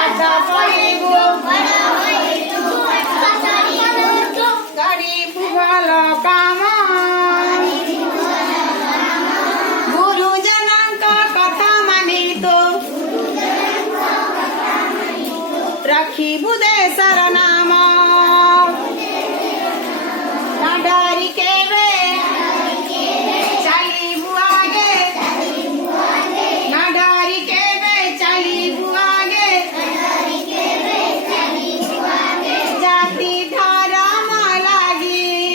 पाठ पढ़िबू करिबू भल काम गुरुजनक कथा मानि तो रखिबू देशर नाम ना डरी केबे चलिबू आगे ना डरी केबे चलिबू आगे जाति धर्म लागी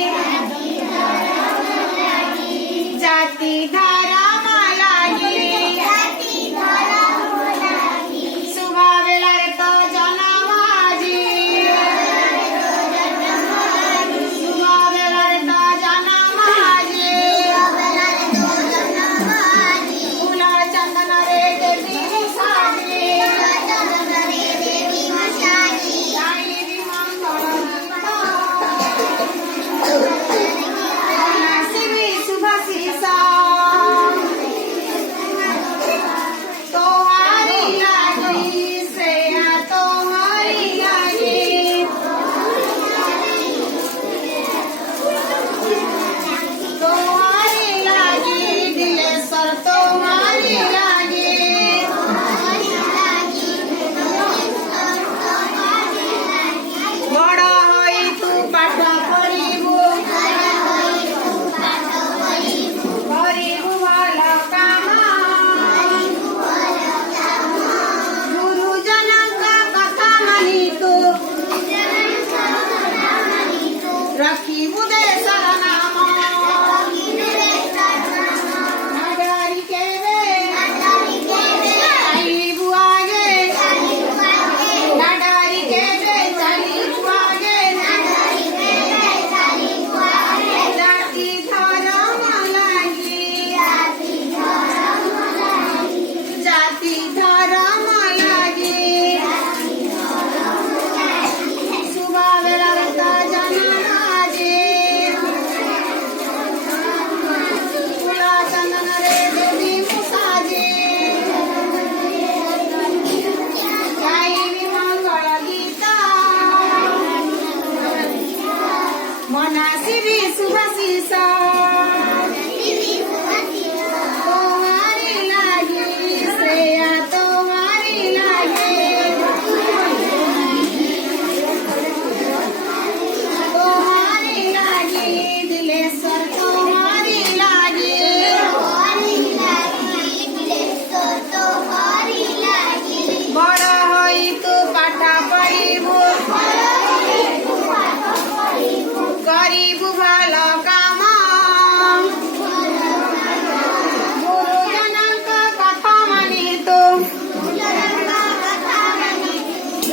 जाति धर्म लागी सुबह बेलारे तो जनम आजी सुबह बेलारे तो जनम आजी फूल चंदन रे देवी साजी गाइबी मंगल शिवी शुभाशीष तोहारी लागी श्रेया तोहारी लागी तोहारी लागी दिलेश्वर तोहारी लागी बड़ होई तू पाठ पढ़िबू करिबू भल काम गुरुजनक कथा मानि तू रखिबू देशर नाम ना डरी केबे चलिबू आगे ना डरी केबे चलिबू आगे जाति धर्म लागी जाति धर्म लागी सुबह बेलारे तो जनम आजी फूल चंदन रे देवी मुसाजी गाइबी मंगल गीत मनासिबी शुभाशीष तोहारी लागी श्रेया तोहारी लागी तोहारी लागी दिलेश्वर तोहारी लागी बड़ होई तू पाठ पढ़िबू करिबू भल काम गुरुजनक कथा मानि तो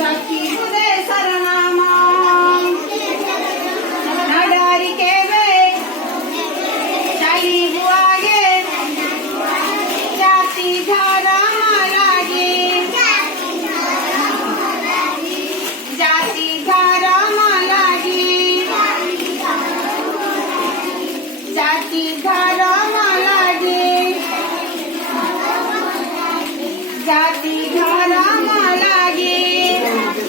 रखिबू देशर नाम ना डरी केबे चलिबू आगे जाति धर्म लागी जाति धर्म लागी जाति धर्म लागी जाति धर्म